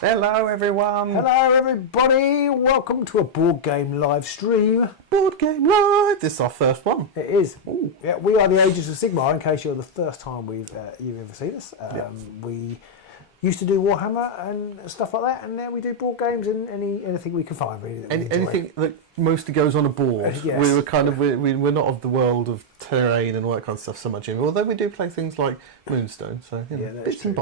Hello everyone! Hello everybody! Welcome to a board game live stream. Board Game Live! This is our first one. It is. Ooh. Yeah, we are the Ages of Sigmar, in case you're the first time you've ever seen us. We used to do Warhammer and stuff like that, and now we do board games and anything we can find, really. That we enjoy. Anything that mostly goes on a board. Yes. We were kind of we're not of the world of terrain and all that kind of stuff so much anymore. Although we do play things like Moonstone, so bits and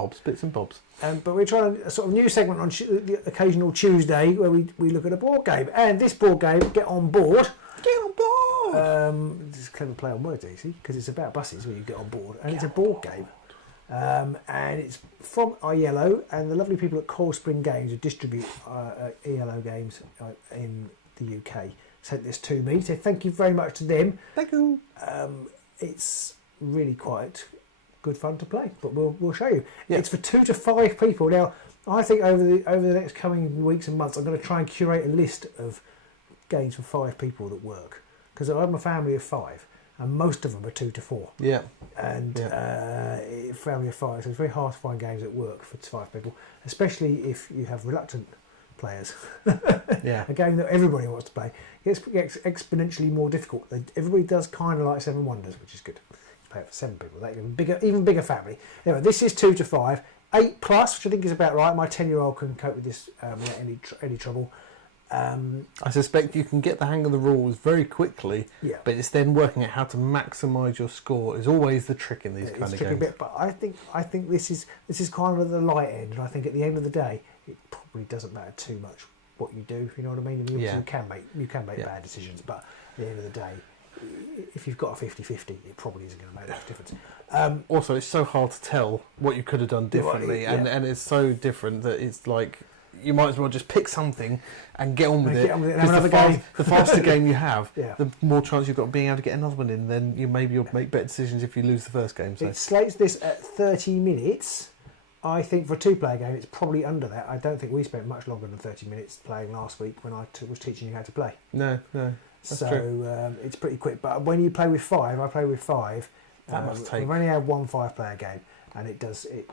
bobs. But we're trying a sort of new segment on the occasional Tuesday where we look at a board game, and this board game, Get On Board. Get on board. This is a clever play on words, easy, because it's about buses where you get on board, and it's a board game. And it's from iYellow and the lovely people at Coral Spring Games who distribute iYellow games in the UK sent this to me, so thank you very much to them. Thank you. It's really quite good fun to play, but we'll show you. Yeah. It's for 2 to 5 people. Now I think over the next coming weeks and months I'm going to try and curate a list of games for 5 people that work, because I'm a family of 5 and most of them are 2 to 4. Yeah. And family of 5, so it's very hard to find games that work for 5 people, especially if you have reluctant players. Yeah. A game that everybody wants to play gets exponentially more difficult. Everybody does kind of like Seven Wonders, which is good. You play it for 7 people. That even bigger family. Anyway, this is 2 to 5, 8 plus, which I think is about right. My 10-year-old can cope with this without any trouble. I suspect you can get the hang of the rules very quickly, but it's then working out how to maximise your score is always the trick in these kind of games. Bit, but I think this is kind of the light end, and I think at the end of the day, it probably doesn't matter too much what you do. If you know what I mean. You can make bad decisions, but at the end of the day, if you've got a 50-50, it probably isn't going to make much difference. Also, it's so hard to tell what you could have done differently, and it's so different that it's like you might as well just pick something and get on with it. Because the faster game you have, the more chance you've got of being able to get another one in. Then you'll make better decisions if you lose the first game. So. It slates this at 30 minutes. I think for a 2-player game, it's probably under that. I don't think we spent much longer than 30 minutes playing last week when I was teaching you how to play. No, that's true. It's pretty quick. But when you play with 5, I play with 5. That must take. We've only had one 5-player game. And it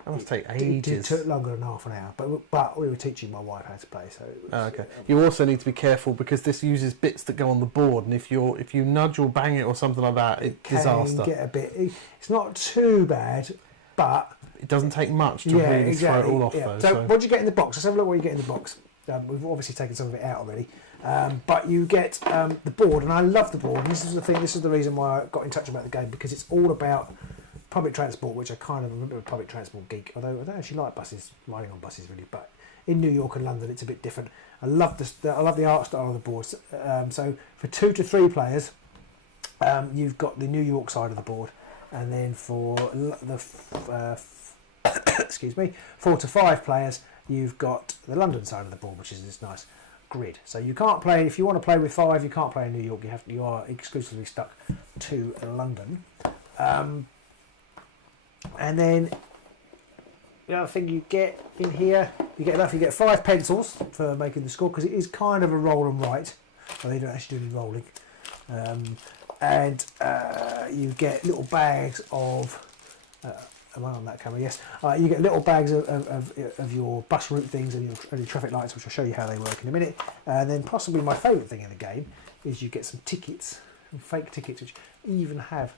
must take ages. It took longer than half an hour, but we were teaching my wife how to play. So it was, okay. You also need to be careful because this uses bits that go on the board, and if you nudge or bang it or something like that, it's disaster. Get a bit. It's not too bad, but it doesn't take much to really throw it all off. Yeah. Though, so what do you get in the box? Let's have a look what you get in the box. We've obviously taken some of it out already, but you get the board, and I love the board. And this is the thing. This is the reason why I got in touch about the game, because it's all about public transport, which I kind of remember a public transport geek, although I don't actually like buses, riding on buses really, but in New York and London it's a bit different. I love the art style of the boards. So for 2 to 3 players, you've got the New York side of the board, and then for the 4 to 5 players, you've got the London side of the board, which is this nice grid. So you can't play, if you want to play with 5, you can't play in New York. You are exclusively stuck to London. And then the other thing you get in here, you get 5 pencils for making the score, because it is kind of a roll and write. Well, they don't actually do any rolling. And you get little bags of. Am I on that camera? Yes. You get little bags of your bus route things and your traffic lights, which I'll show you how they work in a minute. And then possibly my favourite thing in the game is you get some tickets, some fake tickets, which even have.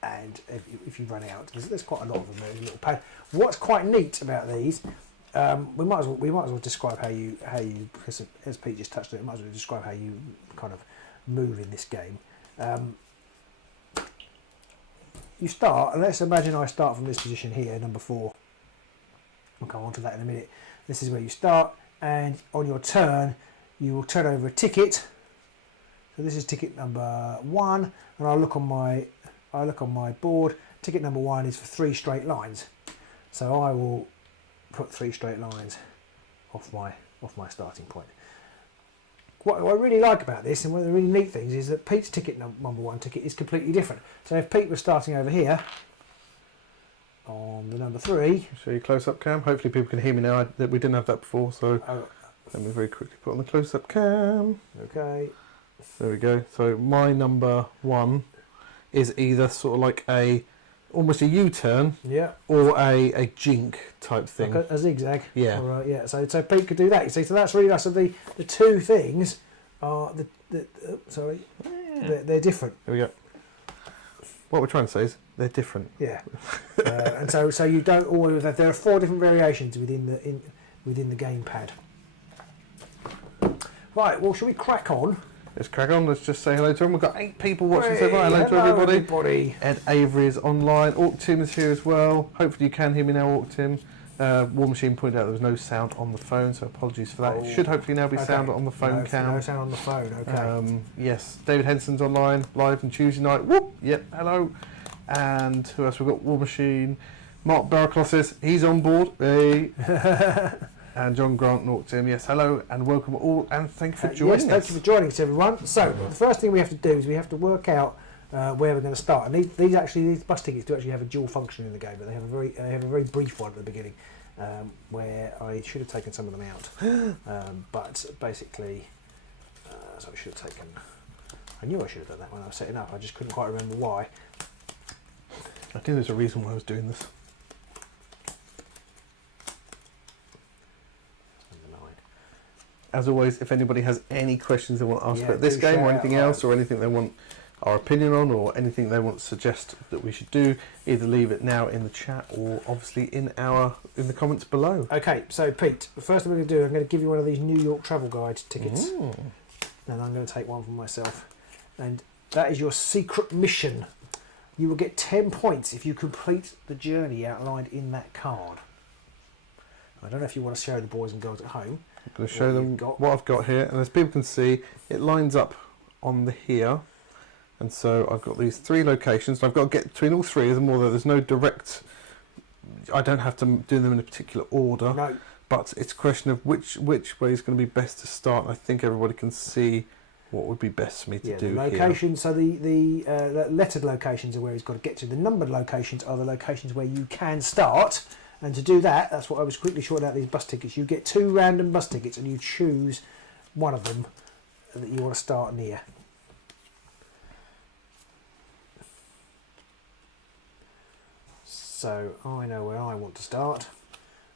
And if you run out, there's quite a lot of them in a little pad. What's quite neat about these, we might as well describe how you as Pete just touched on it, might as well describe how you kind of move in this game. You start, and let's imagine I start from this position here, number 4. We'll come on to that in a minute. This is where you start, and on your turn, you will turn over a ticket. So this is ticket number 1, and I look on my board. Ticket number 1 is for 3 straight lines. So I will put 3 straight lines off my starting point. What I really like about this, and one of the really neat things, is that Pete's ticket number 1 ticket is completely different. So if Pete was starting over here on the number 3, show you close-up cam. Hopefully people can hear me now. We didn't have that before, so let me very quickly put on the close-up cam. Okay. There we go. So my number 1 is either sort of like almost a U-turn, or a jink type thing, like a zigzag. Yeah. Or yeah. So Pete could do that. You see, so that's really nice. So the 2 things are they're different. There we go. What we're trying to say is they're different. Yeah. And so you don't always have. There are 4 different variations within the gamepad. Right. Well, shall we crack on? Let's crack on. Let's just say hello to everyone. We've got 8 people watching so far. Hello to everybody. Ed Avery is online. Orc Tim is here as well. Hopefully you can hear me now, Orc Tim. War Machine pointed out there was no sound on the phone, so apologies for that. It should hopefully now be sound on the phone cam. No sound on the phone, okay. Yes, David Henson's online, live on Tuesday night. Whoop! Yep, hello. And who else? We've got War Machine. Mark Baraclos, he's on board. Hey. And John Grant and Orc Tim, yes, hello and welcome all, and thank you for joining us. Yes, thank you for joining us, everyone. So, the first thing we have to do is we have to work out where we're going to start. And these bus tickets do actually have a dual function in the game, but they have a very brief one at the beginning, where I should have taken some of them out. But basically, so I should have taken. I knew I should have done that when I was setting up. I just couldn't quite remember why. I think there's a reason why I was doing this. As always, if anybody has any questions they want to ask about this game or anything else, or anything they want our opinion on, or anything they want to suggest that we should do, either leave it now in the chat or obviously in the comments below. Okay, so Pete, the first thing we're going to do, I'm going to give you one of these New York travel guide tickets, and I'm going to take one for myself, and that is your secret mission. You will get 10 points if you complete the journey outlined in that card. I don't know if you want to show the boys and girls at home. I'm going to show them what I've got here, and as people can see, it lines up on the here, and so I've got these 3 locations, and I've got to get between all 3 of them, although there's no direct, I don't have to do them in a particular order, no. But it's a question of which way is going to be best to start, and I think everybody can see what would be best for me to do the locations, here. So the lettered locations are where he's got to get to. The numbered locations are the locations where you can start. And to do that, that's what I was quickly sorting out these bus tickets. You get 2 random bus tickets and you choose one of them that you want to start near. So I know where I want to start.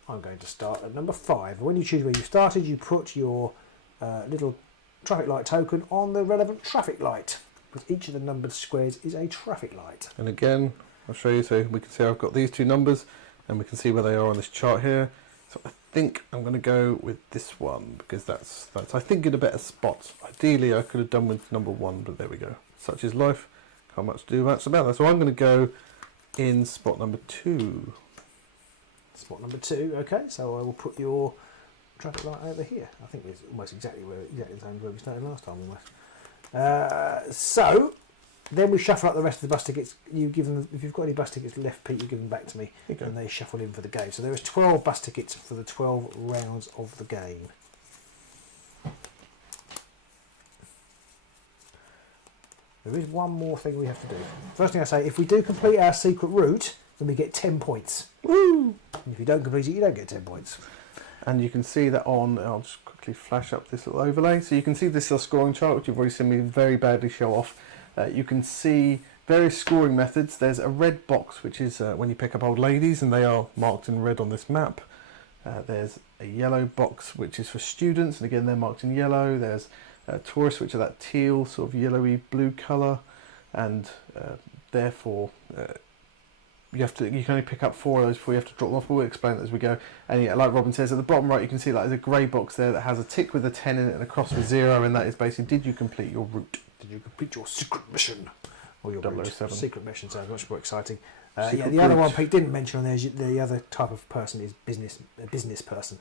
I'm going to start at number 5. When you choose where you started, you put your little traffic light token on the relevant traffic light, because each of the numbered squares is a traffic light. And again, I'll show you so we can see I've got these 2 numbers. And we can see where they are on this chart here. So I think I'm going to go with this one, because that's I think in a better spot. Ideally I could have done with number 1, but there we go. Such is life. Can't much do much about that. So I'm going to go in spot number 2. Spot number 2, okay. So I will put your traffic light over here. I think it's almost exactly the same where we started last time almost. So then we shuffle up the rest of the bus tickets. You give them, if you've got any bus tickets left, Pete, you give them back to me, and they shuffle in for the game. So there is 12 bus tickets for the 12 rounds of the game. There is one more thing we have to do. First thing I say, if we do complete our secret route, then we get 10 points. Woo! And if you don't complete it, you don't get 10 points. And you can see that on, I'll just quickly flash up this little overlay. So you can see this little scoring chart, which you've already seen me very badly show off. You can see various scoring methods. There's a red box, which is when you pick up old ladies, and they are marked in red on this map. There's a yellow box, which is for students, and again they're marked in yellow. There's tourists, which are that teal sort of yellowy blue colour, and therefore you can only pick up 4 of those before you have to drop them off. We'll explain that as we go. And yeah, like Robin says, at the bottom right you can see like there's a grey box there that has a tick with a 10 in it and a cross with 0, and that is basically, did you complete your route? Did you complete your secret mission? Or your 007. Secret mission sounds much more exciting. Yeah, the other one Pete didn't mention on there is the other type of person is a business person,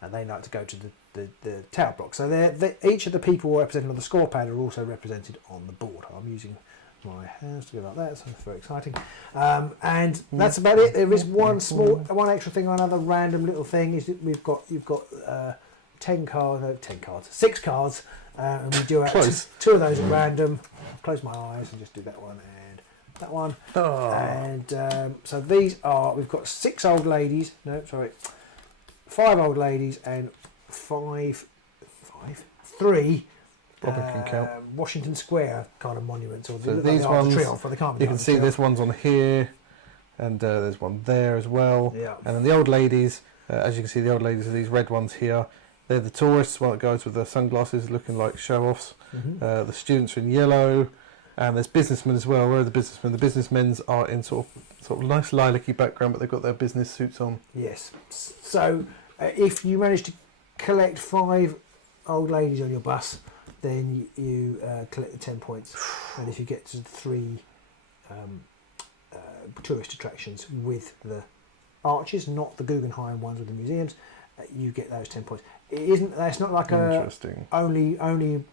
and they like to go to the tower block. So each of the people represented on the score pad are also represented on the board. I'm using my hands to go like that. So that's very exciting. And that's about it. There is one extra thing, another random little thing is that you've got 6 cards, and we do two of those at random. Close my eyes and just do that one and that one. Oh. And so these are, we've got 6 old ladies. No, sorry, 5 old ladies and 3 Washington Square kind of monuments, or so these ones for the you can see this one's on here, and there's one there as well. Yeah. And then the old ladies, as you can see, the old ladies are these red ones here. They're the tourists, one that goes with their sunglasses looking like show-offs. The students are in yellow, and there's businessmen as well. Where are the businessmen? The businessmen's are in sort of nice lilac-y background, but they've got their business suits on. Yes. So if you manage to collect 5 old ladies on your bus, then you collect the 10 points. And if you get to 3 tourist attractions with the arches, not the Guggenheim ones with the museums, you get those 10 points. That's not like only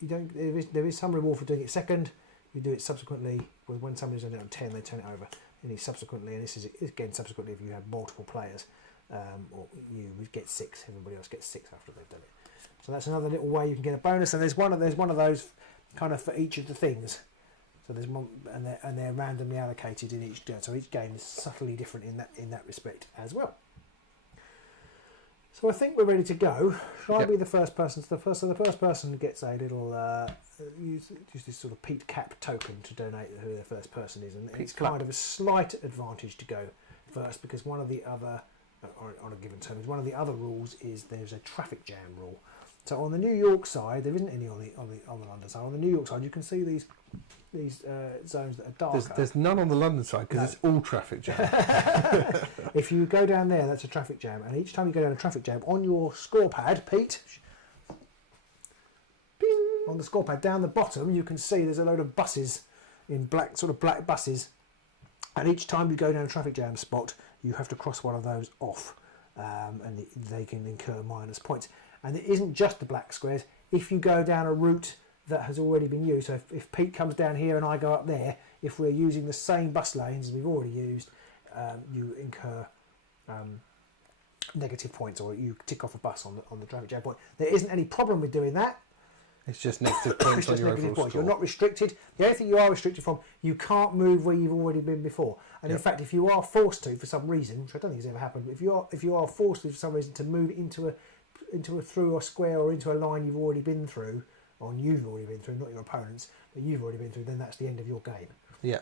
you don't. There is some reward for doing it second. You do it subsequently. When somebody's done it on 10, they turn it over. And subsequently, and this is again subsequently if you have multiple players, or you get 6. Everybody else gets 6 after they've done it. So that's another little way you can get a bonus. And there's one of those kind of for each of the things. So there's one, and they're randomly allocated in each game. So each game is subtly different in that respect as well. So I think we're ready to go. Shall I be the first person? So the first person gets a little use this sort of Pete Cap token to donate who their first person is, and it's kind of a slight advantage to go first because one of the other, on a given term, one of the other rules is there's a traffic jam rule. So on the New York side, there isn't any on the London side. On the New York side, you can see these zones that are darker. There's none on the London side because it's all traffic jam. If you go down there, that's a traffic jam, and each time you go down a traffic jam, on your score pad, Pete, bing, on the score pad down the bottom, you can see there's a load of buses in black buses, and each time you go down a traffic jam spot, you have to cross one of those off, and they can incur minus points. And it isn't just the black squares. If you go down a route that has already been used, so if Pete comes down here and I go up there, if we're using the same bus lanes as we've already used, you incur negative points, or you tick off a bus on the traffic jam point. There isn't any problem with doing that. It's just negative points on your overall score. You're not restricted. The only thing you are restricted from, you can't move where you've already been before. And in fact, if you are forced to, for some reason, which I don't think has ever happened, but if you are forced to, for some reason, to move into a through a square or into a line you've already been through, not your opponents, but you've already been through, then that's the end of your game. Yeah,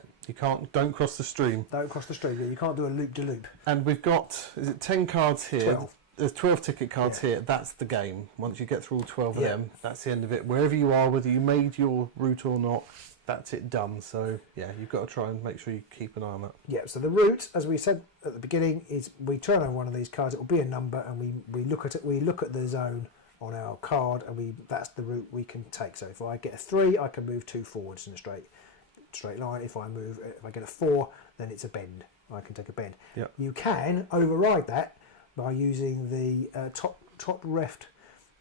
don't cross the stream. Don't cross the stream. You can't do a loop-de-loop. And we've got, is it 10 cards here? 12. There's 12 ticket cards here. That's the game. Once you get through all 12 of them, that's the end of it. Wherever you are, whether you made your route or not, that's it done. So yeah, you've got to try and make sure you keep an eye on that. Yeah, so the route, as we said at the beginning, is we turn over one of these cards, it will be a number, and we look at it, we look at the zone on our card, and that's the route we can take. So if I get a 3, I can move 2 forwards in a straight line. If I get a 4, then it's a bend. I can take a bend. Yep. You can override that by using the top left,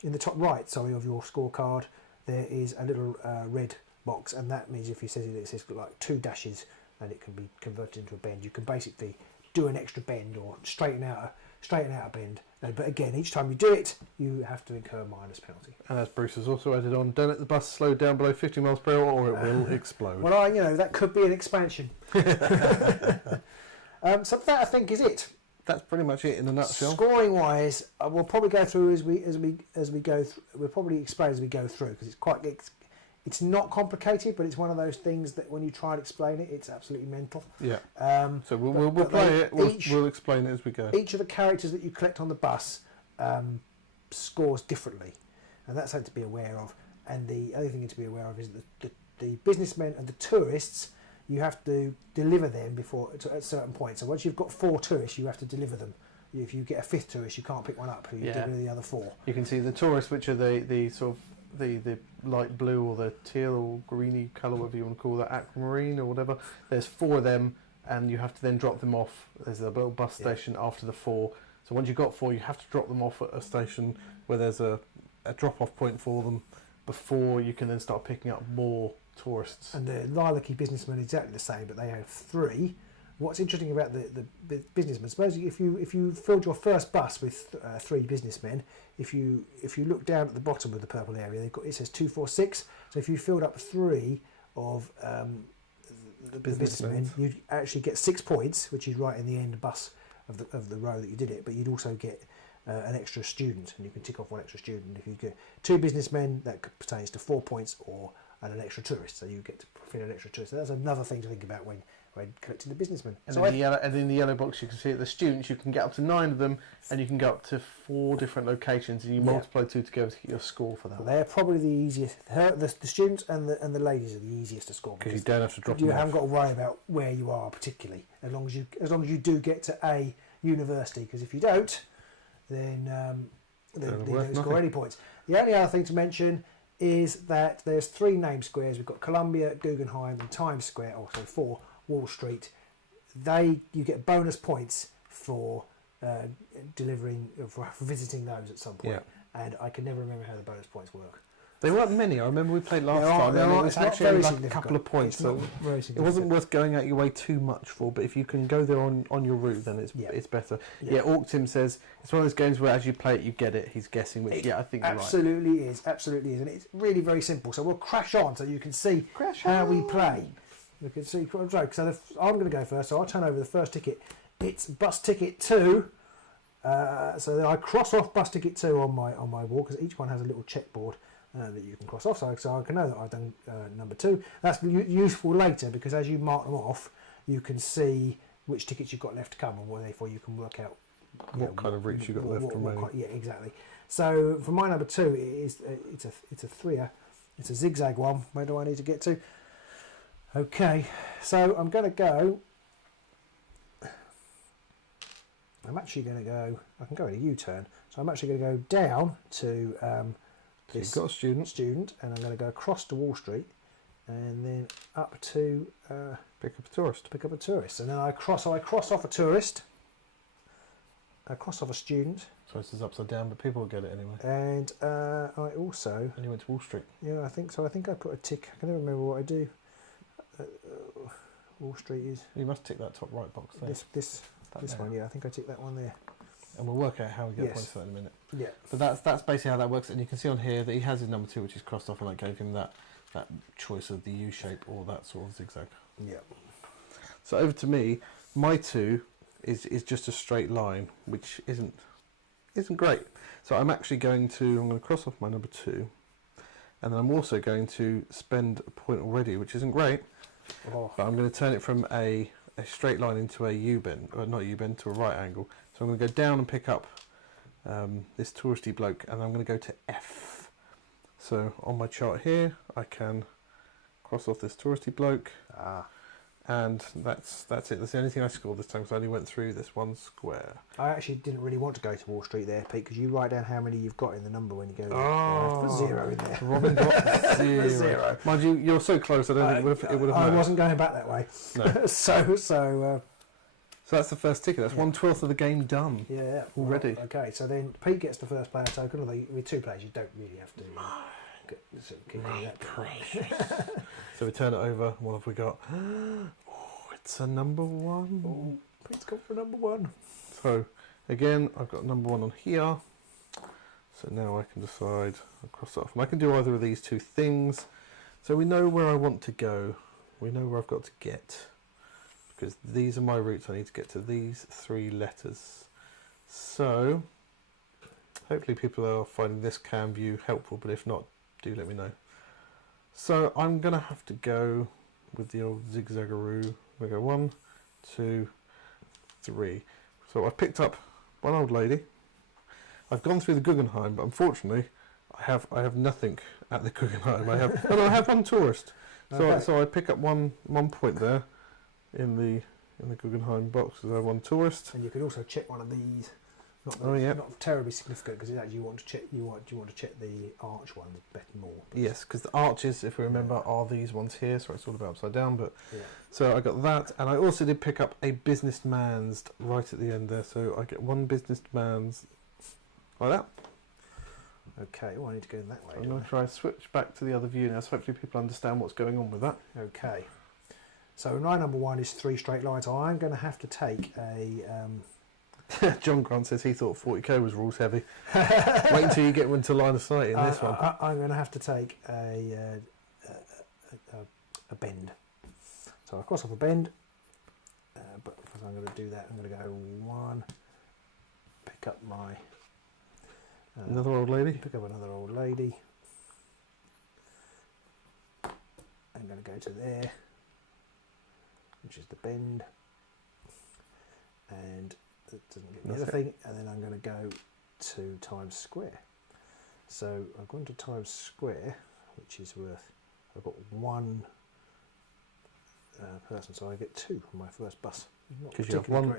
in the top right, of your scorecard, there is a little red box, and that means if it says like 2 dashes and it can be converted into a bend, you can basically do an extra bend or straighten out a bend. But again, each time you do it, you have to incur minus penalty. And as Bruce has also added on, don't let the bus slow down below 50 miles per hour or it will explode. Well, that could be an expansion. So that, I think, is it. That's pretty much it in a nutshell. Scoring wise, we'll probably go through as we go. We'll probably explain as we go through, because it's not complicated, but it's one of those things that when you try and explain it, it's absolutely mental. Yeah. So we'll play it. We'll explain it as we go. Each of the characters that you collect on the bus scores differently, and that's something to be aware of. And the other thing to be aware of is that the businessmen and the tourists, you have to deliver them at certain points. So once you've got 4 tourists, you have to deliver them. If you get a 5th tourist, you can't pick one up. You deliver the other 4. You can see the tourists, which are the sort of the light blue or the teal or greeny colour, whatever you want to call that, aquamarine or whatever. There's 4 of them, and you have to then drop them off. There's a little bus station after the 4. So once you've got 4, you have to drop them off at a station where there's a drop-off point for them before you can then start picking up more tourists. And the lilac-y businessmen are exactly the same, but they have 3. What's interesting about the businessmen, suppose if you filled your first bus with 3 businessmen, if you look down at the bottom of the purple area, it says 2, 4, 6. So if you filled up 3 of the businessmen, you'd actually get 6 points, which is right in the end bus of the row that you did it. But you'd also get an extra student, and you can tick off 1 extra student. If you get 2 businessmen, that pertains to 4 points, and an extra tourist, so you get to fill an extra tourist. So that's another thing to think about when collecting the businessmen. And in the yellow box, you can see the students. You can get up to 9 of them, and you can go up to 4 different locations, and you multiply 2 together to get your score for that. So they're probably the easiest. The students and the ladies are the easiest to score because you don't have to drop. You haven't got to worry about where you are particularly, as long as you do get to a university. Because if you don't, then you don't score any points. The only other thing to mention is that there's 3 name squares. We've got Columbia, Guggenheim, and Times Square. Also 4. Wall Street. You get bonus points for for visiting those at some point. Yeah. And I can never remember how the bonus points work. They weren't many. I remember we played last time. It was actually like a couple of points. So it wasn't worth going out your way too much for. But if you can go there on your route, then it's better. Yeah, Orktim says it's one of those games where as you play it, you get it. He's guessing, which I think absolutely you're right. Absolutely is, and it's really very simple. So we'll crash on so you can see how we play. You can see what I'm saying. So I'm going to go first. So I'll turn over the first ticket. It's bus ticket 2. So I cross off bus ticket 2 on my wall because each one has a little checkboard that you can cross off. So I can know that I've done number 2. That's useful later because as you mark them off, you can see which tickets you've got left to come, and therefore you can work out what kind of routes you've got left remaining. Yeah, exactly. So for my number 2, it's a 3er. It's a zigzag one. Where do I need to get to? Okay, so I'm going to go. I can go in a U-turn. So I'm actually going to go down to this. So you've got a student, and I'm going to go across to Wall Street, and then up to pick up a tourist. Pick up a tourist, and then I cross off a tourist. I cross off a student. So this is upside down, but people will get it anyway. And I also. And you went to Wall Street. Yeah, I think so. I think I put a tick. I can never remember what I do. Wall Street is. You must tick that top right box there. This one, yeah. I think I tick that one there. And we'll work out how we get points for that in a minute. Yeah. But that's basically how that works. And you can see on here that he has his number 2, which is crossed off, and that gave him that choice of the U shape or that sort of zigzag. Yeah. So over to me, my 2 is just a straight line, which isn't great. So I'm actually going to cross off my number 2, and then I'm also going to spend a point already, which isn't great. But I'm going to turn it from a straight line into a U-bend, or not U-bend, to a right angle. So I'm going to go down and pick up this touristy bloke, and I'm going to go to F. So on my chart here, I can cross off this touristy bloke, and that's it. That's the only thing I scored this time, because I only went through this one square. I actually didn't really want to go to Wall Street there, Pete, because you write down how many you've got in the number when you go. Put 0 in there. Robin got 0. Mind you, you're so close. I don't think it would have. I wasn't going back that way. No. So that's the first ticket. That's 1/12 of the game done. Yeah. Already. Well, okay, so then Pete gets the first player token. Although with 2 players, you don't really have to. So we turn it over. What have we got? It's a number 1. Oh, Pete's gone for number 1. So again, I've got number 1 on here. So now I can decide. I'll cross it off, and I can do either of these 2 things. So we know where I want to go. We know where I've got to get, because these are my routes. I need to get to these 3 letters. So hopefully people are finding this cam view helpful, but if not, do let me know. So I'm going to have to go with the old zigzagaroo. We go 1, 2, 3. So I've picked up one old lady. I've gone through the Guggenheim, but unfortunately I have nothing at the Guggenheim. I have 1 tourist. So I pick up one point there in the Guggenheim box. So I have 1 tourist. And you could also check one of these. Not terribly significant, because actually you want to check the arch ones better more. Yes, because the arches, if we remember, are these ones here. So it's all about upside down. But so I got that, and I also did pick up a businessman's right at the end there. So I get 1 businessman's like that. Okay, I need to go that way. I'm going to try and switch back to the other view now, so hopefully people understand what's going on with that. Okay. So my number 1 is 3 straight lines. So I'm going to have to take a... John Grant says he thought 40k was rules heavy. Wait until you get into line of sight in this one. I'm going to have to take a bend. So I'll cross off a bend, but because I'm going to do that, I'm going to go 1, pick up my... another old lady? Pick up another old lady. I'm going to go to there, which is the bend, and it doesn't give me anything, and then I'm going to go to Times Square. So I've gone to Times Square, which is worth, I've got 1 person, so I get 2 on my first bus. Because you have one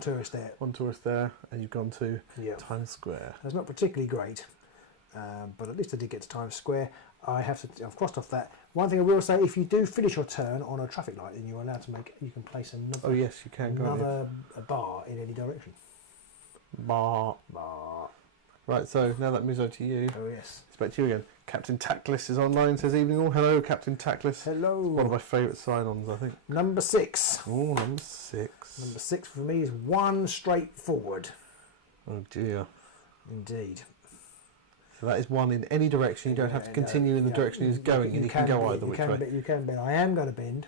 tourist there. One tourist there, and you've gone to Times Square. That's not particularly great, but at least I did get to Times Square. I've crossed off that. One thing I will say, if you do finish your turn on a traffic light, then you're allowed to you can place another. Oh yes, you can. Another bar in any direction. Bar. Right, so now that moves over to you. Oh yes. It's back to you again. Captain Tackless is online, says evening all. Hello, Captain Tackless. Hello. One of my favourite sign-ons, I think. Number 6. Oh, number 6. Number 6 for me is 1 straight forward. Oh dear. Indeed. So that is 1 in any direction. You don't have to continue in the direction he's going, and you can go either which way. You can bend. I am going to bend.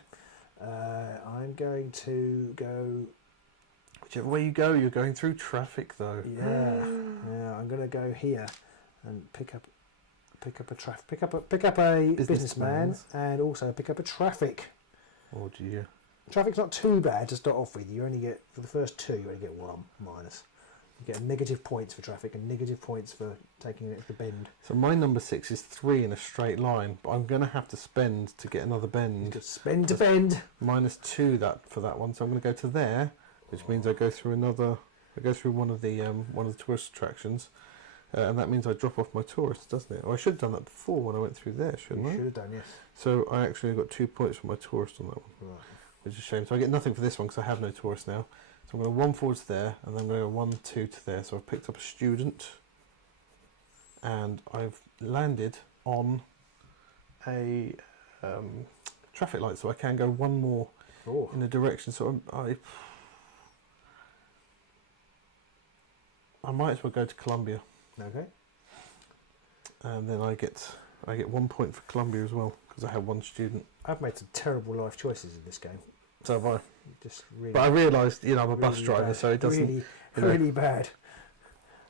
I'm going to go... Whichever way you go, you're going through traffic, though. Yeah. I'm going to go here and pick up a businessman and also pick up a traffic. Oh dear. Traffic's not too bad to start off with. You only get, for the first 2, you only get 1 minus. You get negative points for traffic and negative points for taking an extra bend. So my number 6 is 3 in a straight line, but I'm going to have to spend to get another bend. Just spend to bend. -2 for that one, so I'm going to go to there, which means I go through one of the tourist attractions, and that means I drop off my tourists, doesn't it? Or I should have done that before when I went through there, shouldn't I? You should have done, yes. So I actually got 2 points for my tourist on that one, Right. which is a shame. So I get nothing for this one because I have no tourists now. So I'm going to 1 forwards there, and then I'm going to go 1, 2 to there. So I've picked up a student, and I've landed on a traffic light, so I can go 1 more in a direction. So I might as well go to Columbia. Okay. And then I get 1 point for Columbia as well because I have 1 student. I've made some terrible life choices in this game. So have I. Just really. But I realised, I'm a really bus driver, bad. so it doesn't. Really bad.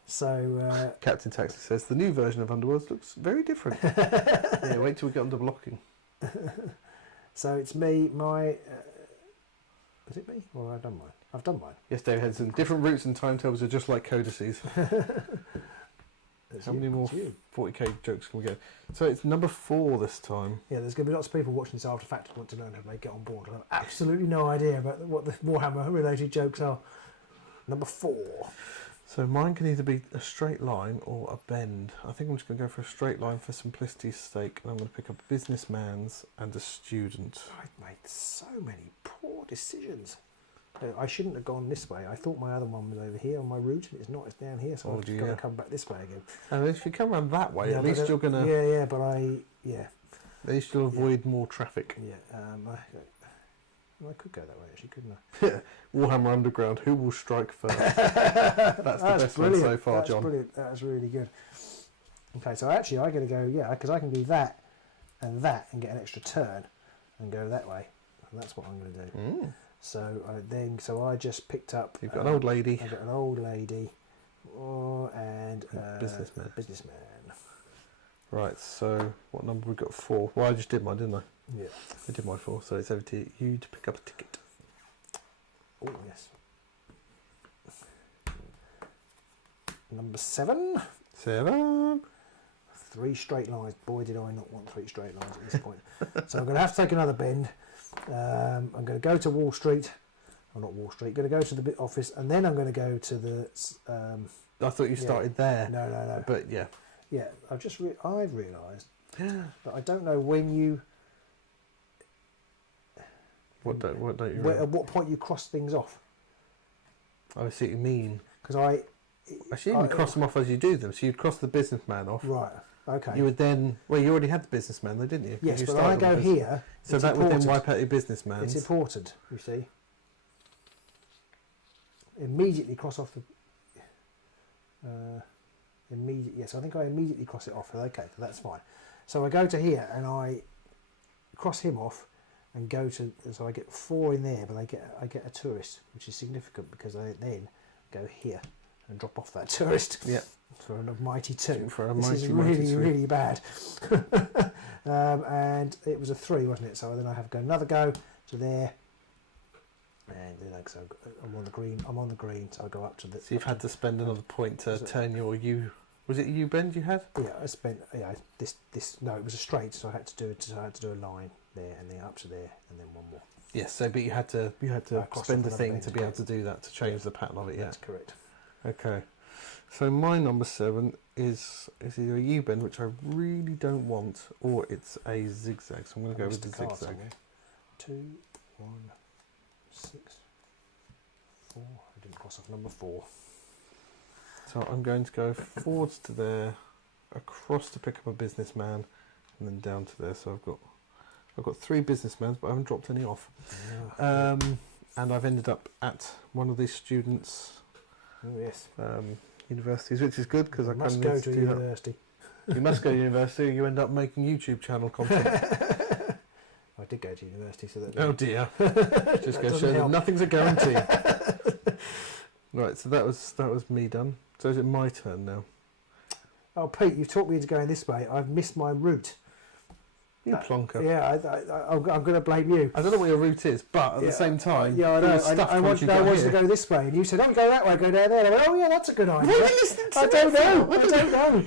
So. Captain Taxi says the new version of Underworlds looks very different. Yeah, wait till we get under blocking. So it's me. Is it me? Or have I done mine? I've done mine. Yes, David Henson. Different routes and timetables are just like codices. How many more 40k jokes can we get? So it's number 4 this time. Yeah, there's going to be lots of people watching this after fact who want to learn how they get on board. I have absolutely no idea about what the Warhammer related jokes are. Number 4. So mine can either be a straight line or a bend. I think I'm just going to go for a straight line for simplicity's sake, and I'm going to pick up a businessman's and a student. I've made so many poor decisions. I shouldn't have gone this way. I thought my other one was over here on my route, and it's not. It's down here, so I've got to come back this way again. And if you come around that way, at least you're going to... Yeah, but At least you'll avoid more traffic. Yeah, I could go that way actually, couldn't I? Yeah. Warhammer Underground, who will strike first? That's the best one so far, John. Brilliant. That's really good. Okay, so actually I'm going to go, because I can do that and get an extra turn and go that way. And that's what I'm going to do. Mm. So I just picked up... You've got an old lady. I've got an old lady and businessman. Right, so what number we got? 4. Well, I just did mine, didn't I? Yeah. I did my 4, so it's over to you to pick up a ticket. Oh, yes. Number 7. 7. 3 straight lines. Boy, did I not want 3 straight lines at this point. So I'm going to have to take another bend. I'm going to go to Wall Street. Or not Wall Street. Going to go to the office, and then I'm going to go to the... I thought you started there. No. But yeah. Yeah, I've realised that I don't know when you... What don't you at what point you cross things off. I see what you mean. Because Actually, you cross them off as you do them. So you'd cross the businessman off. Right. Okay. You would then. Well, you already had the businessman, though, didn't you? Yes, you but I go here. So that would then wipe out your businessman. It's important, you see. Immediately cross off the. Yes, I think I immediately cross it off. Okay, that's fine. So I go to here and I cross him off and go to. So I get 4 in there, but I get a tourist, which is significant because I then go here and drop off that tourist. Yeah. For a mighty 2. This is really, really bad. And it was a 3, wasn't it? So then I have to go another go to there. And then so I'm on the green. So I go up to the. So you've had to spend another point to turn your U. Was it U bend you had? Yeah, I spent. Yeah, this. No, it was a straight, so I had to do it. So I had to do a line there, and then up to there, and then one more. Yes. So, but you had to spend a thing to be able to do that to change the pattern of it. Yeah, that's correct. Okay. So my number 7 is either a U bend, which I really don't want, or it's a zigzag. So I'm going to go with the zigzag. 2, 1, 6, 4. I didn't cross off number 4. So I'm going to go forwards to there, across to pick up a businessman, and then down to there. So I've got 3 businessmen, but I haven't dropped any off. Yeah. And I've ended up at one of these students' universities, which is good because I must go to university. You must go to university. Or you end up making YouTube channel content. I did go to university, so that. Oh dear! Just go show that nothing's a guarantee. Right, so that was me done. So is it my turn now? Oh, Pete, you've taught me into going this way. I've missed my route. You plonker. Yeah, I'm going to blame you. I don't know what your route is, but at the same time, yeah, I know. I wanted to go this way, and you said, "Oh, go that way, go down there." And I went, "Oh, yeah, that's a good idea." What are you listening to? I don't know. I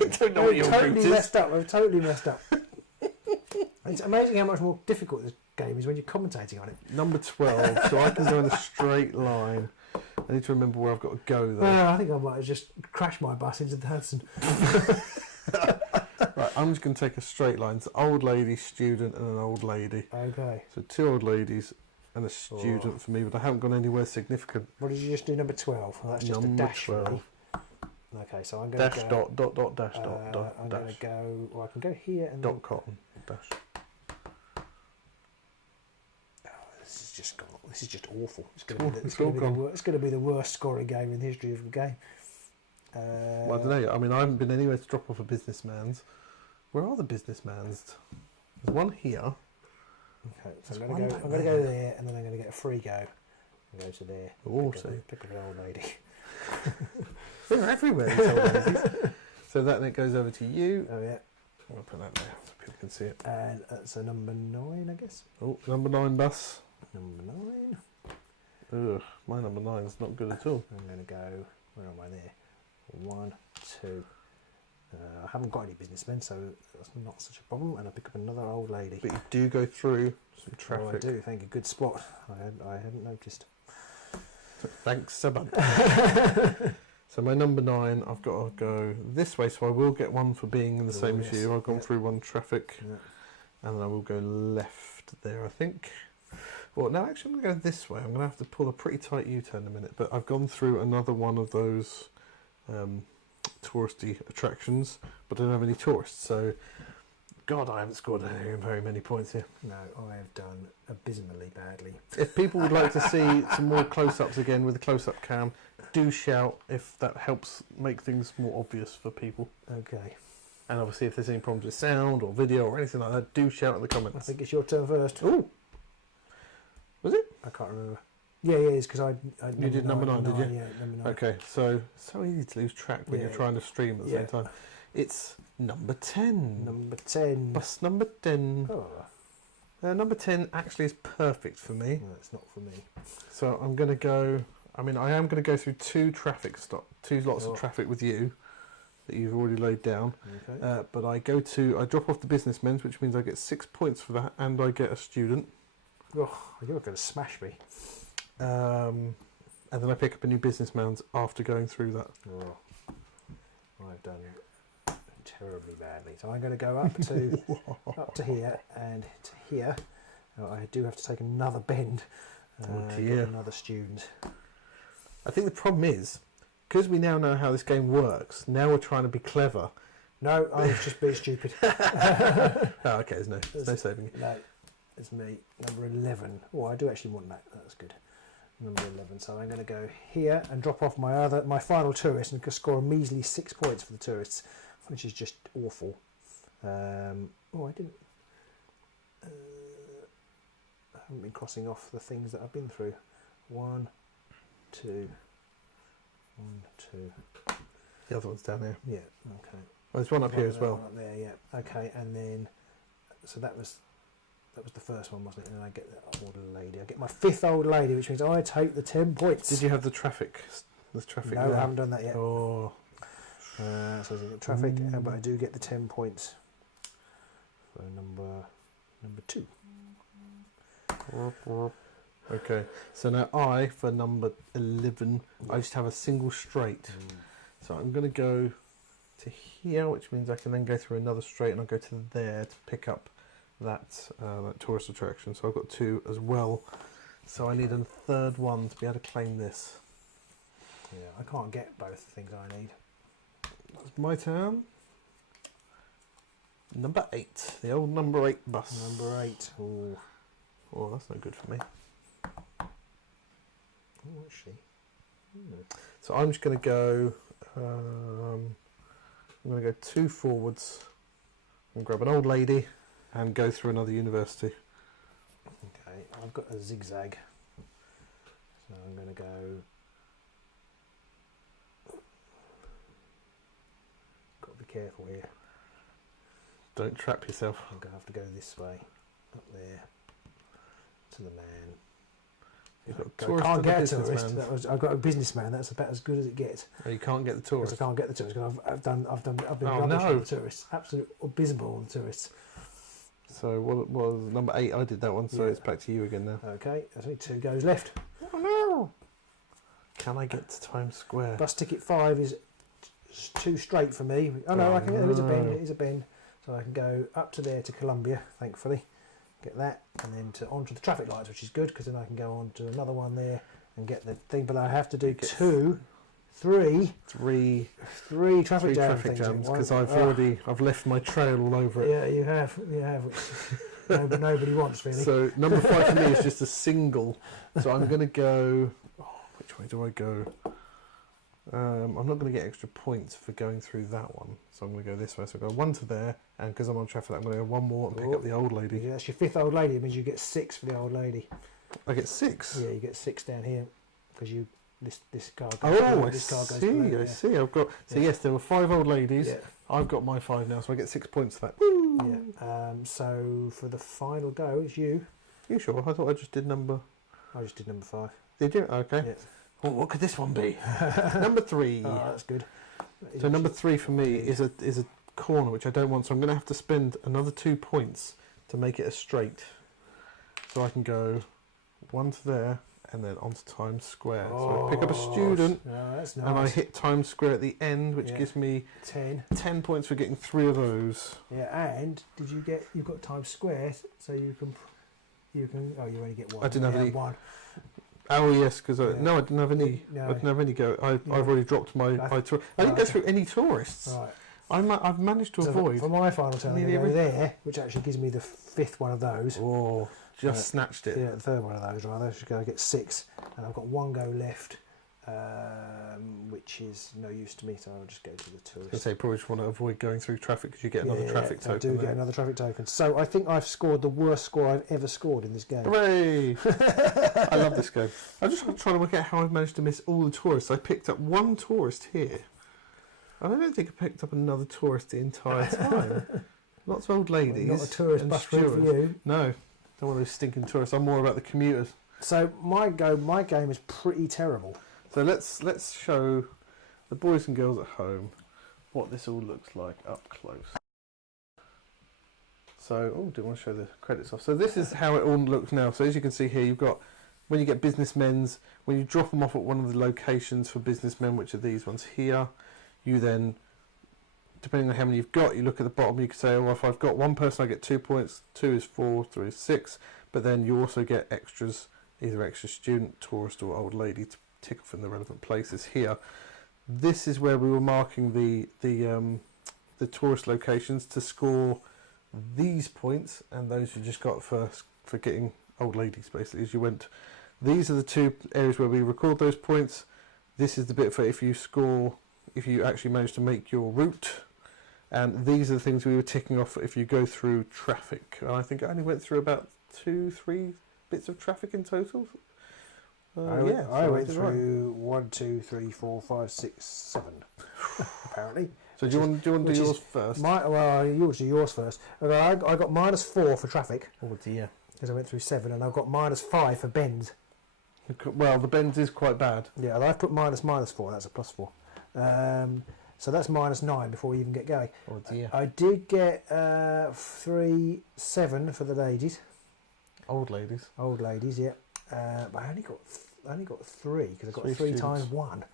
don't know what your route is. I've totally messed up. It's amazing how much more difficult this game is when you're commentating on it. Number 12, so I can go in a straight line. I need to remember where I've got to go, though. I think I might have just crashed my bus into the Hudson. Right, I'm just going to take a straight line. It's an old lady, student, and an old lady. Okay. So 2 old ladies and a student for me, but I haven't gone anywhere significant. What did you just do, number 12? Well, that's just number a dash. 12. Really. Okay, so I'm going to go... go... dash. I'm going to go... Well, I can go here and dot cotton, dash. This is just awful. It's going to be the worst scoring game in the history of the game. Well, I don't know. I mean, I haven't been anywhere to drop off a businessman's. Where are the businessman's? There's one here. Okay, so I'm going to go there, and then I'm going to get a free go. And go to there. Oh, pick up an old lady. They're everywhere, these old ladies. So that then goes over to you. Oh yeah. I'll put that there so people can see it. And that's a number 9, I guess. Oh, number 9 bus. Number 9. Ugh, my number 9 is not good at all. I'm going to go. Where am I there? 1, 2. I haven't got any businessmen, so that's not such a problem. And I pick up another old lady. But you do go through some traffic. Oh, I do. Thank you. Good spot. I hadn't noticed. Thanks a bunch. So my number 9, I've got to go this way, so I will get one for being in the same as you. I've gone through one traffic, and I will go left there, I think. Well, no, actually I'm going to go this way. I'm going to have to pull a pretty tight U-turn in a minute, but I've gone through another one of those touristy attractions, but I don't have any tourists, so God, I haven't scored very many points here. No, I have done abysmally badly. If people would like to see some more close-ups again with a close-up cam, do shout if that helps make things more obvious for people. Okay. And obviously if there's any problems with sound or video or anything like that, do shout in the comments. I think it's your turn first. Ooh. Was it? I can't remember. Yeah, it is, because I you did number 9, did you? Yeah, number 9. Okay, so easy to lose track when you're trying to stream at the same time. It's number 10. Number 10. Bus number 10. Oh. Number 10 actually is perfect for me. No, it's not for me. So I'm going to go... I mean, I am going to go through 2 lots of traffic with you that you've already laid down. Okay. But I drop off the businessmen's, which means I get 6 points for that, and I get a student. Oh, you're going to smash me. And then I pick up a new businessman's after going through that. Oh, I've done terribly badly. So I'm going to go up to here and to here. Oh, I do have to take another bend. Get another student. I think the problem is because we now know how this game works, now we're trying to be clever. No, I was just being stupid. Oh, okay, there's no saving it. No, it's me. Number 11. Oh, I do actually want that. That's good. Number 11. So I'm going to go here and drop off my final tourist and score a measly 6 points for the tourists, which is just awful. Oh, I didn't. I haven't been crossing off the things that I've been through. 1, 2, 1, 2. The other one's down here. Yeah. Okay. Well, there's one up here as well. One up there. Yeah. Okay. And then, so that was the first one, wasn't it? And then I get the old lady. I get my 5th old lady, which means I take the 10 points. Did you have the traffic? The traffic. No, I haven't done that yet. Oh. So I get traffic, but I do get the 10 points for number 2. Okay, so now for number 11, I just have a single straight. So I'm going to go to here, which means I can then go through another straight, and I'll go to there to pick up that tourist attraction. So I've got 2 as well. So I need a 3rd one to be able to claim this. Yeah, I can't get both the things I need. That's my turn. Number 8, the old number 8 bus. Number 8. Oh. Oh, that's no good for me. Oh, actually. So I'm just going to go. I'm going to go 2 forwards and grab an old lady and go through another university. Okay, I've got a zigzag, so I'm going to go. Got to be careful here. Don't trap yourself. I'm going to have to go this way, up there, to the man. You've got I can't get a tourist. I've got a businessman. That's about as good as it gets. Oh, you can't get the tourist. I can't get the tourist because I've been Oh, rubbish no. on the tourists. Absolute abysmal on the tourists. So what was number 8? I did that one, so Yeah. it's back to you again now. Okay, there's only 2 goes left. Oh no! Can I get to Times Square? Bus ticket 5 is too straight for me. Oh no, Oh, I can. There is a bend. no. It is a bend, so I can go up to there to Columbia. Thankfully, get that, and then onto the traffic lights, which is good because then I can go on to another one there and get the thing. But I have to do 3 traffic jams because I've left my trail all over it. Yeah, you have. Which nobody wants really. So number 5 for me is just a single. So I'm going to go. Oh, which way do I go? I'm not going to get extra points for going through that one, so I'm going to go this way. So I go 1 to there, and because I'm on traffic, I'm going to go 1 more and pick up the old lady. Yeah, that's your 5th old lady. It means you get 6 for the old lady. I get 6. Yeah, you get 6 down here because this car goes. Oh, this I car goes see. below, I see. I've got. So yes, there were 5 old ladies. Yeah. I've got my 5 now, so I get 6 points for that. Woo! Yeah. So for the final go, it's you. You sure? I thought I just did number. I just did number 5. Did you? Okay. Yeah. Well, what could this one be? Number 3. Oh, that's good. So number 3 for me is a corner which I don't want, so I'm going to have to spend another 2 points to make it a straight. So I can go 1 to there and then onto Times Square. So I pick up a student that's nice. and I hit Times Square at the end, which gives me 10 points for getting 3 of those. Yeah, and you've got Times Square, so you can. Oh, you only get 1. I didn't have any. 1. Oh yes, because Yeah. I didn't have any. No. I didn't have any go. I've already dropped my tour. I didn't go through any tourists. Right. I've managed to avoid. For my final turn, I go there, which actually gives me the 5th one of those. Oh, just snatched it. Yeah, the 3rd one of those rather. So I get 6, and I've got 1 go left, which is no use to me. So I'll just go to the tourist. I say probably just want to avoid going through traffic because you get another traffic token. I do get another traffic token. So I think I've scored the worst score I've ever scored in this game. Hooray! I love this game. I'm just trying to work out how I've managed to miss all the tourists. I picked up 1 tourist here. And I don't think I picked up another tourist the entire time. Lots of old ladies. Not a tourist bus route for you. No, don't want those stinking tourists. I'm more about the commuters. So my game is pretty terrible. So let's show the boys and girls at home what this all looks like up close. So, do you want to show the credits off? So this is how it all looks now. So as you can see here, you've got when you get businessmen's, when you drop them off at one of the locations for businessmen, which are these ones here, you then, depending on how many you've got, you look at the bottom, you can say, oh, if I've got 1 person, I get 2 points, 2 is 4, 3 is 6, but then you also get extras, either extra student, tourist or old lady to tick off in the relevant places here. this is where we were marking the tourist locations to score these points, and those you just got for getting old ladies. Basically, as you went, these are the two areas where we record those points. This is the bit for if you actually manage to make your route, and these are the things we were ticking off if you go through traffic. And I think I only went through about 2-3 bits of traffic in total. I went through 1, 2, 3, 4, 5, 6, 7. Apparently. So do you want to do yours first? You do yours first. I got -4 for traffic. Oh dear. Because I went through 7, and I've got -5 for bends. Well, the bends is quite bad. Yeah, I've put -4. That's a +4. So that's -9 before we even get going. Oh dear. I did get 3, 7 for the ladies. Old ladies. Old ladies, yeah. But I only got 3 because I got 3 students. times 1.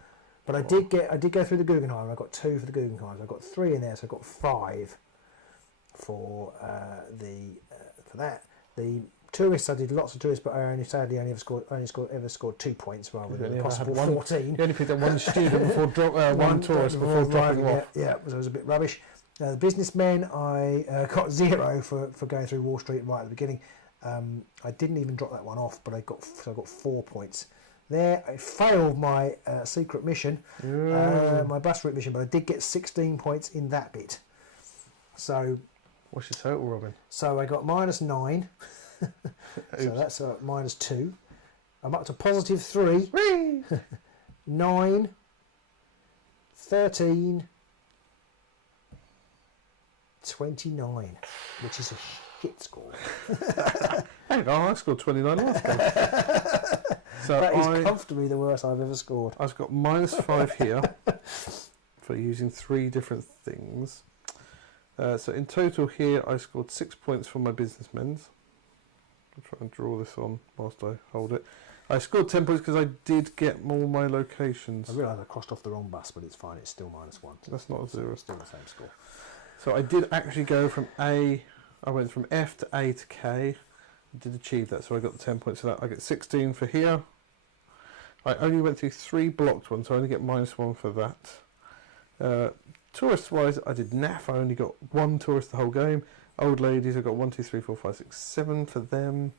But I did go through the Guggenheim. I got 2 for the Guggenheim. I got 3 in there, so I got 5 for that. The tourists, I did lots of tourists, but I sadly only ever scored 2 points rather than a possible 14. You only picked up one student before one tourist before dropping off. Yeah, it was a bit rubbish. The businessmen, I got 0 for going through Wall Street right at the beginning. I didn't even drop that one off, but I got 4 points. There, I failed my secret mission, my bus route mission, but I did get 16 points in that bit. So, what's your total, Robin? So I got -9. So that's -2. I'm up to +3. 9, 13, 29, which is a shit score. Hang on, I scored 29 last game. So that is comfortably the worst I've ever scored. I've got -5 here for using 3 different things. So in total here, I scored 6 points for my businessmen's. I'll try and draw this on whilst I hold it. I scored 10 points because I did get all my locations. I realised I crossed off the wrong bus, but it's fine. It's still -1. That's not a 0. It's still the same score. So I did actually go from A. I went from F to A to K. I did achieve that, so I got the 10 points for that. I get 16 for here. I only went through 3 blocked ones, so I only get -1 for that. Tourist-wise, I did naff. I only got 1 tourist the whole game. Old ladies, I got 1, 2, 3, 4, 5, 6, 7 for them.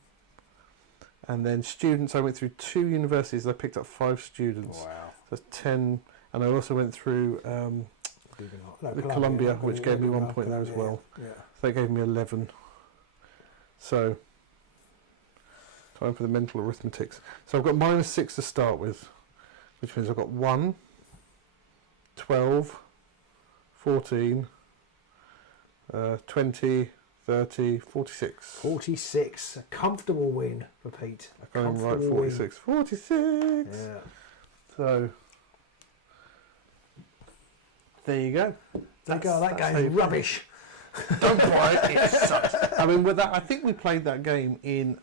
And then students, I went through 2 universities. I picked up 5 students. Wow. So that's 10. And I also went through Columbia, which gave me 1 point there as well. Yeah. So that gave me 11. So, time for the mental arithmetics. So I've got -6 to start with, which means I've got 1, 12, 14, 20, 30, 46. 46. A comfortable win for Pete. I'm right, 46. 46! Yeah. So, there you go. That game's rubbish. Don't worry, it sucks. I mean, with that, I think we played that game in,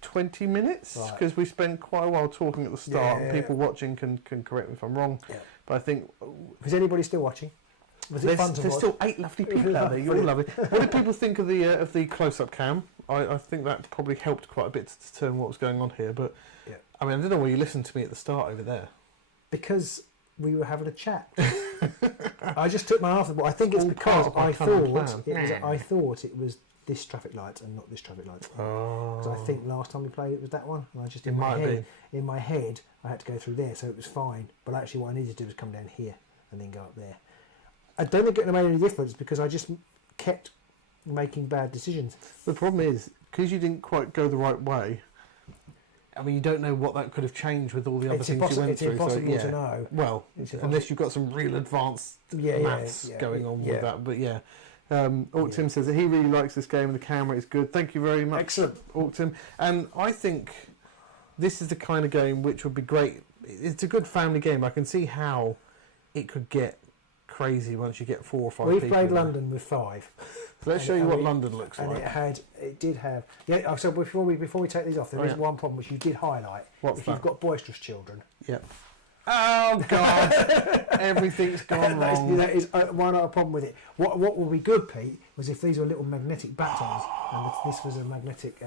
20 minutes, because we spent quite a while talking at the start. Yeah. People watching can correct me if I'm wrong, but I think... Is anybody still watching? Was it fun to watch? There's still 8 lovely people out there. You're lovely. What did people think of the close-up cam? I think that probably helped quite a bit to determine what was going on here. But I mean, I don't know why you listened to me at the start over there. Because we were having a chat. I just took my half of the ball. I think it's because I thought it was this traffic light and not this traffic light. Because I think last time we played it was that one, and I just in my head I had to go through there, so it was fine. But actually, what I needed to do was come down here and then go up there. I don't think it made any difference because I just kept making bad decisions. The problem is, because you didn't quite go the right way, I mean, you don't know what that could have changed with all the other things you went through. It's impossible to know. Well, unless you've got some real advanced maths going on with that. But Orktim says that he really likes this game and the camera is good. Thank you very much. Excellent. Orktim. And I think this is the kind of game which would be great. It's a good family game. I can see how it could get crazy once you get 4 or 5 people. We've played London with 5. So let's show you what London looks like. And it did have. Yeah. So before we take these off, there is one problem which you did highlight. What's if that? You've got boisterous children. Yep. Oh God! Everything's gone wrong. That is one other problem with it. What would be good, Pete, was if these were little magnetic batons and this was a magnetic.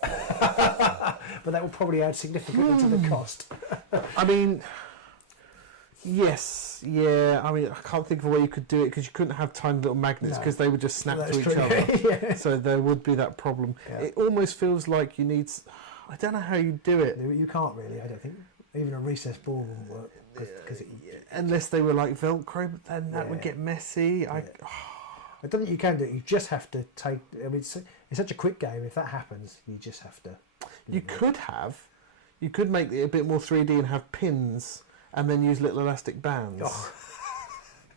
But that would probably add significantly to the cost. I mean, Yes, yeah. I mean, I can't think of a way you could do it because you couldn't have tiny little magnets because they would just snap to each other. So there would be that problem. Yeah. It almost feels like you need. I don't know how you do it. You can't really. I don't think even a recessed ball wouldn't work unless they were like Velcro, but then that would get messy. I don't think you can do it. You just have to take. I mean, it's such a quick game. If that happens, you just have to. You could make it a bit more 3D and have pins. And then use little elastic bands. Oh.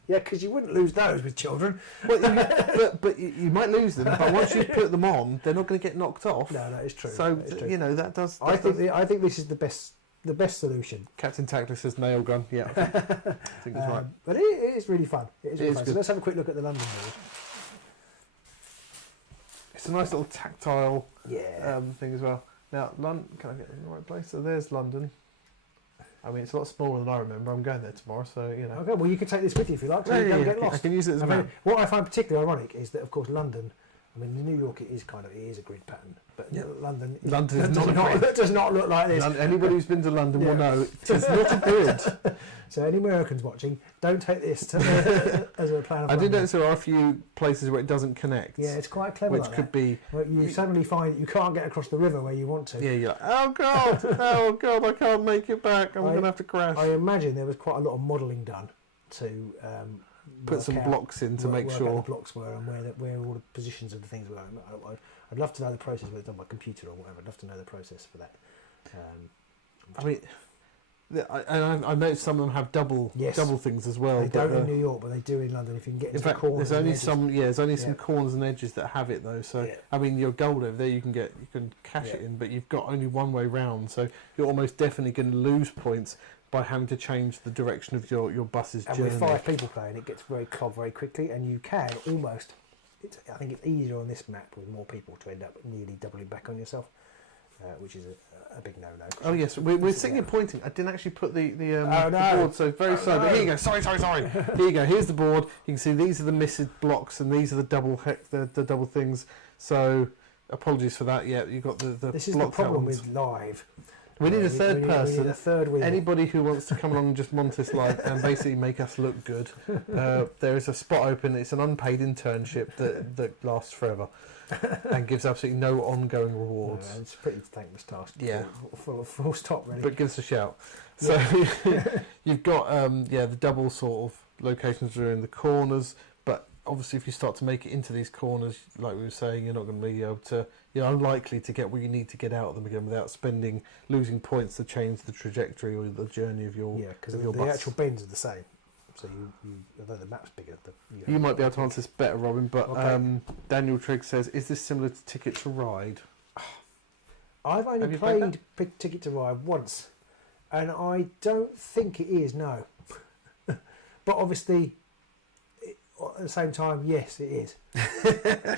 Yeah, because you wouldn't lose those with children. Well, but you might lose them. But once you put them on, they're not going to get knocked off. No, that is true. So that does. I think this is the best solution. Captain Tackless says nail gun. Yeah, I think that's right. But it is really fun. It is really fun. Good. So let's have a quick look at the London board. It's a nice little tactile thing as well. Now, London. Can I get in the right place? So there's London. I mean, it's a lot smaller than I remember. I'm going there tomorrow, so Okay, well, you can take this with you if you like. So you don't get lost. I can use it as a map. What I find particularly ironic is that, of course, London. I mean, in New York, it is a grid pattern, but London does not look like this. Anybody who's been to London will know it's not a grid. So, any Americans watching, don't take this as a plan of I did notice there are a few places where it doesn't connect. Yeah, it's quite clever. Which could be. Well, you suddenly find you can't get across the river where you want to. Yeah, you're like, oh god, I can't make it back. I'm going to have to crash. I imagine there was quite a lot of modelling done to. Put some blocks in to make sure the blocks were and where all the positions of the things were. I'd love to know the process, whether it's done by computer or whatever. I'd love to know the process for that. I mean, I noticed some of them have double things as well. They don't in New York, but they do in London. If you can get into the corners, there's only some corners and edges that have it though. So I mean, your gold over there, you can cash it in, but you've got only one way round. So you're almost definitely going to lose points by having to change the direction of your bus's journey. And with 5 people playing, it gets very quickly, and you can almost. I think it's easier on this map with more people to end up nearly doubling back on yourself, which is a big no-no. Oh yes, we're sitting here pointing. I didn't actually put the board, so very sorry. But here you go. Sorry. Here you go. Here's the board. You can see these are the missed blocks, and these are the the double things. So apologies for that. Yeah, you got the. This is the problem with live. We need a third person. We need a third wheel. Anybody who wants to come along and just monitor this live and basically make us look good. There is a spot open. It's an unpaid internship that lasts forever and gives absolutely no ongoing rewards. No, it's a pretty thankless task. Yeah, full stop really. But give us a shout. So you've got the double sort of locations that are in the corners, but obviously if you start to make it into these corners, like we were saying, you're not going to be able to. You're unlikely to get what you need to get out of them again without losing points to change the trajectory or the journey of your because the actual bends are the same. So you although the map's bigger, you might be able to answer this better, Robin. But okay. Daniel Trigg says, "Is this similar to Ticket to Ride?" I've only played Ticket to Ride once, and I don't think it is. No, but obviously. At the same time, yes, it is.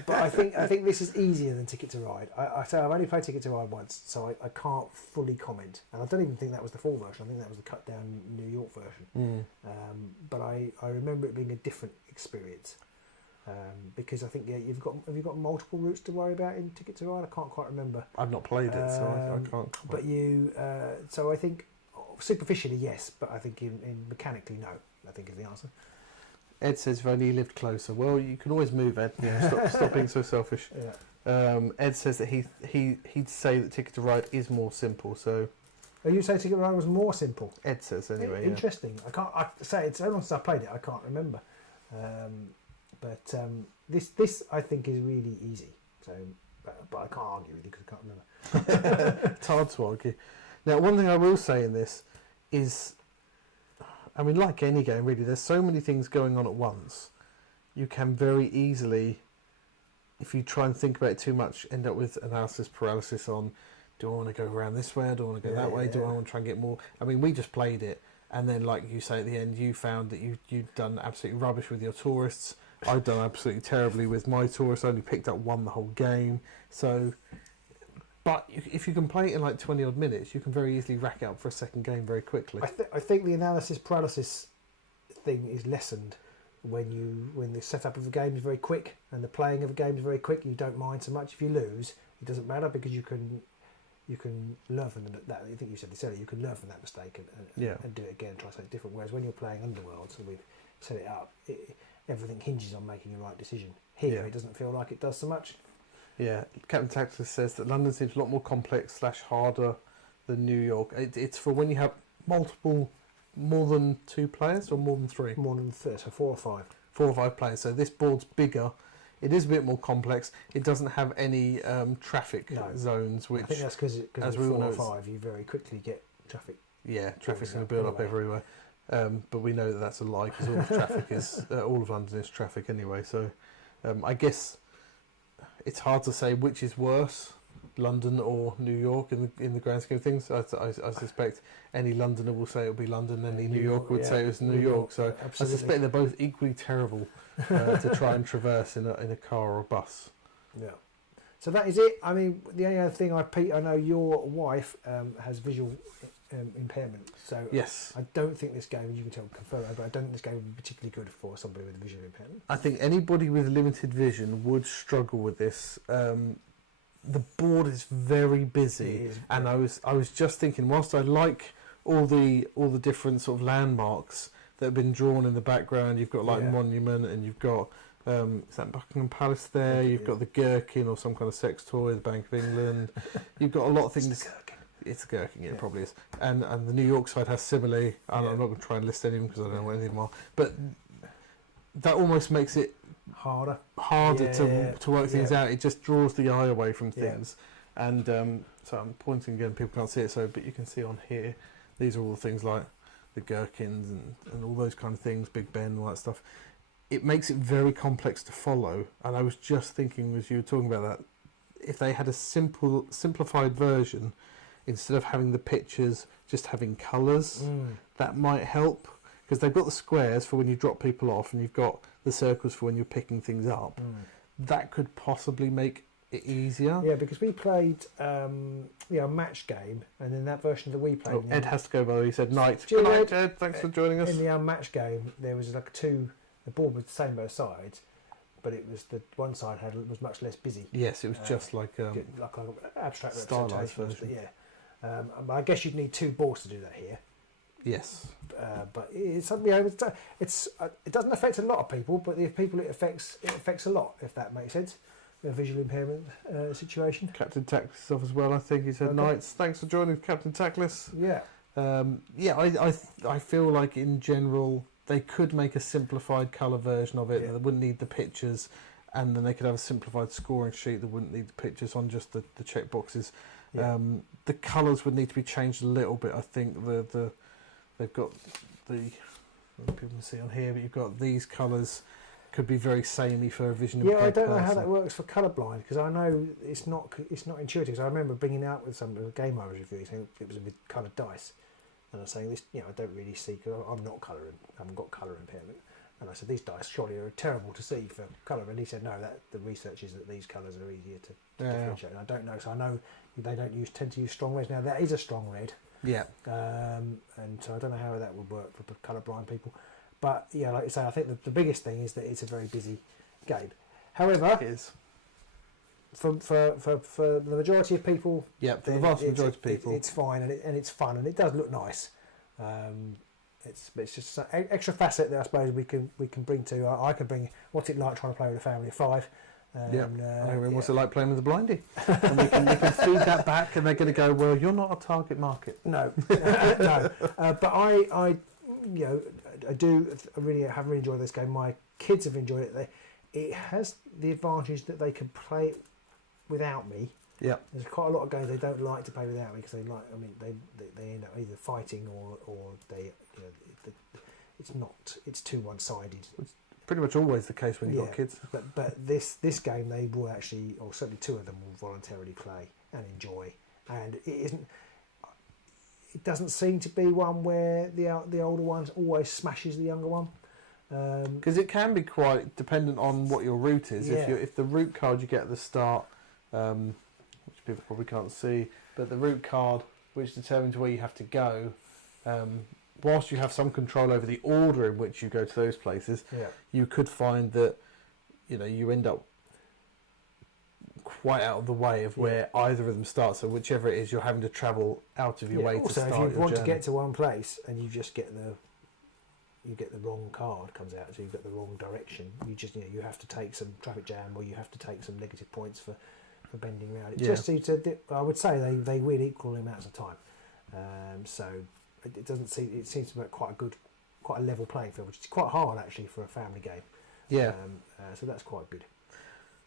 But I think this is easier than Ticket to Ride. I say I've only played Ticket to Ride once, so I can't fully comment. And I don't even think that was the full version. I think that was the cut down New York version. But I remember it being a different experience because I think have you got multiple routes to worry about in Ticket to Ride? I can't quite remember. I've not played it, so I can't. But so I think superficially yes, but I think in mechanically no. I think is the answer. Ed says, if only he lived closer. Well, you can always move, Ed. Stop being so selfish. Yeah. Ed says that he'd say that Ticket to Ride is more simple. So, you say Ticket to Ride was more simple? Ed says anyway. Interesting. Yeah. I say it's so long since I played it, I can't remember. This I think is really easy. So, but I can't argue with you because I can't remember. It's hard to argue. Now, one thing I will say in this is. I mean, like any game, really, there's so many things going on at once. You can very easily, if you try and think about it too much, end up with analysis paralysis on, do I want to go around this way, do I want to go that way, do I want to try and get more? I mean, we just played it, and then, like you say at the end, you found that you'd done absolutely rubbish with your tourists. I'd done absolutely terribly with my tourists, only picked up one the whole game. So... But if you can play it in like 20 odd minutes, you can very easily rack it up for a second game very quickly. I think the analysis paralysis thing is lessened when the setup of the game is very quick and the playing of the game is very quick. You don't mind so much if you lose. It doesn't matter because you can you can learn from that. I think you said this earlier. You can learn from that mistake and do it again, try something different. Whereas when you're playing Underworlds and we've set it up, everything hinges on making the right decision. Here, it doesn't feel like it does so much. Yeah, Captain Tactless says that London seems a lot more complex / harder than New York. It's for when you have more than 2 players or more than 3? More than 3, so 4 or 5. 4 or 5 players. So this board's bigger. It is a bit more complex. It doesn't have any traffic zones, which I think that's because as with we all 4 or know, 5, you very quickly get traffic. Yeah, traffic's going to build up everywhere. But we know that that's a lie because all of traffic is all of London is traffic anyway. So I guess it's hard to say which is worse, London or New York in the grand scheme of things. I suspect any Londoner will say it'll be London, any New Yorker would say it was New York. So absolutely. I suspect they're both equally terrible to try and traverse in a car or a bus. Yeah. So that is it. I mean, the only other thing I know your wife has visual impairment. So yes, I don't think this game, you can tell confirm, but I don't think this game would be particularly good for somebody with visual impairment. I think anybody with limited vision would struggle with this. The board is very busy, and I was just thinking, whilst I like all the different sort of landmarks that have been drawn in the background, you've got Monument, and you've got is that Buckingham Palace there? You've got the Gherkin or some kind of sex toy, the Bank of England. You've got a lot of things. It's a Gherkin, it probably is. And the New York side has similarly. I'm not going to try and list any of them because I don't know what any of them are. But that almost makes it harder to work things out. It just draws the eye away from things. And so I'm pointing again, people can't see it, but you can see on here, these are all the things like the Gherkins and all those kind of things, Big Ben, all that stuff. It makes it very complex to follow. And I was just thinking, as you were talking about that, if they had a simplified version, instead of having the pictures, just having colours, that might help. Because they've got the squares for when you drop people off, and you've got the circles for when you're picking things up. That could possibly make it easier. Yeah, because we played a match game, and in that version that we played... Ed has to go, by the way. He said night. Good night, Ed. Thanks for joining us. In the unmatched game, there was like the board was the same both sides, but it was the one side was much less busy. Yes, it was just like an abstract stylized version. Yeah. But I guess you'd need 2 boards to do that here. Yes, but it doesn't affect a lot of people, but the people it affects a lot, if that makes sense. A visual impairment situation. Captain Tactless off as well. I think he said nights. Thanks for joining, Captain Tactless. Yeah. I feel like in general they could make a simplified colour version of it. They wouldn't need the pictures, and then they could have a simplified scoring sheet that wouldn't need the pictures on just the check boxes. Yeah. The colours would need to be changed a little bit. I think they've got people can see on here, but you've got these colours could be very samey for a vision impaired I don't know person. how that works for colourblind, because I know it's not intuitive. Because I remember bringing out with some game I was reviewing, saying it was with coloured dice, and I was saying this, I don't really see, because I'm not colouring, I haven't got colour impairment, and I said these dice surely are terrible to see for colour, and he said no, that the research is that these colours are easier to differentiate. And I don't know, so I know they tend to use strong reds. Now that is a strong red. Yeah. And so I don't know how that would work for colourblind people. But like you say, I think the biggest thing is that it's a very busy game. However, it is. For the majority of people, for the vast majority of people, it's fine and it's fun and it does look nice. It's just an extra facet that I suppose we can bring to. I can bring what's it like trying to play with a family of 5. What's it like playing with a blindie? And we can feed that back, and they're going to go, well, you're not a target market. No, no. But I really have really enjoyed this game. My kids have enjoyed it. It has the advantage that they can play it without me. Yeah. There's quite a lot of games they don't like to play without me because they end up either fighting or they it's too one-sided. It's pretty much always the case when you've got kids. But this game they will actually, or certainly 2 of them will voluntarily play and enjoy. And it doesn't seem to be one where the older one always smashes the younger one. Because it can be quite dependent on what your route is. Yeah. If the route card you get at the start, which people probably can't see, but the route card which determines where you have to go, whilst you have some control over the order in which you go to those places, you could find that you end up quite out of the way of where either of them starts. So whichever it is, you're having to travel out of your way to start. Also, if you want to get to one place and you just get the wrong card comes out, so you've got the wrong direction. You have to take some traffic jam, or you have to take some negative points for bending around. It just seems to. I would say they win equal amounts of time. So it doesn't seem. It seems to be quite a level playing field, which is quite hard actually for a family game. Yeah. So that's quite good.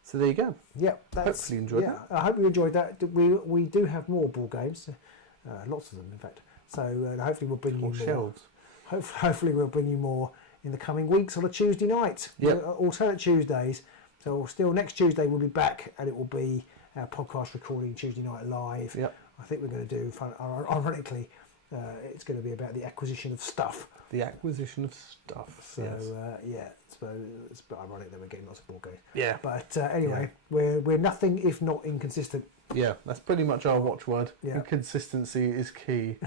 So there you go. Yeah. Hopefully you enjoyed that. I hope you enjoyed that. We do have more ball games, lots of them in fact. So hopefully we'll bring you more. Shelves. Hopefully we'll bring you more in the coming weeks on a Tuesday night. Yep. Alternate Tuesdays. So still next Tuesday we'll be back, and it will be our podcast recording Tuesday night live. Yep. I think we're going to do, ironically, it's going to be about the acquisition of stuff. The acquisition of stuff. So it's a bit ironic that we're getting lots of board games. Yeah. But anyway, we're nothing if not inconsistent. Yeah, that's pretty much our watchword. Yeah. Inconsistency is key.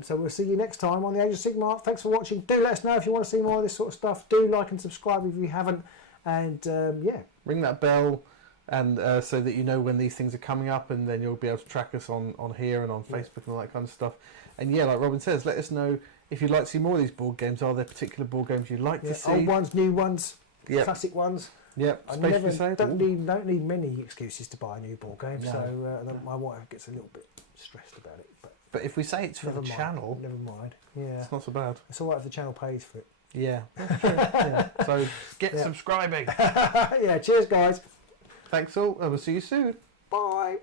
So we'll see you next time on the Age of Sigmar. Thanks for watching. Do let us know if you want to see more of this sort of stuff. Do like and subscribe if you haven't. And ring that bell, and so that you know when these things are coming up, and then you'll be able to track us on here and on Facebook and all that kind of stuff. And like Robin says, let us know if you'd like to see more of these board games. Are there particular board games you'd like to see? Old ones, new ones, classic ones. Yep. I don't need many excuses to buy a new board game. No. So my wife gets a little bit stressed about it. But if we say it's for the channel, never mind. Yeah, it's not so bad. It's all right if the channel pays for it. Yeah. Yeah. So get subscribing. Yeah. Cheers, guys. Thanks all, and we'll see you soon. Bye.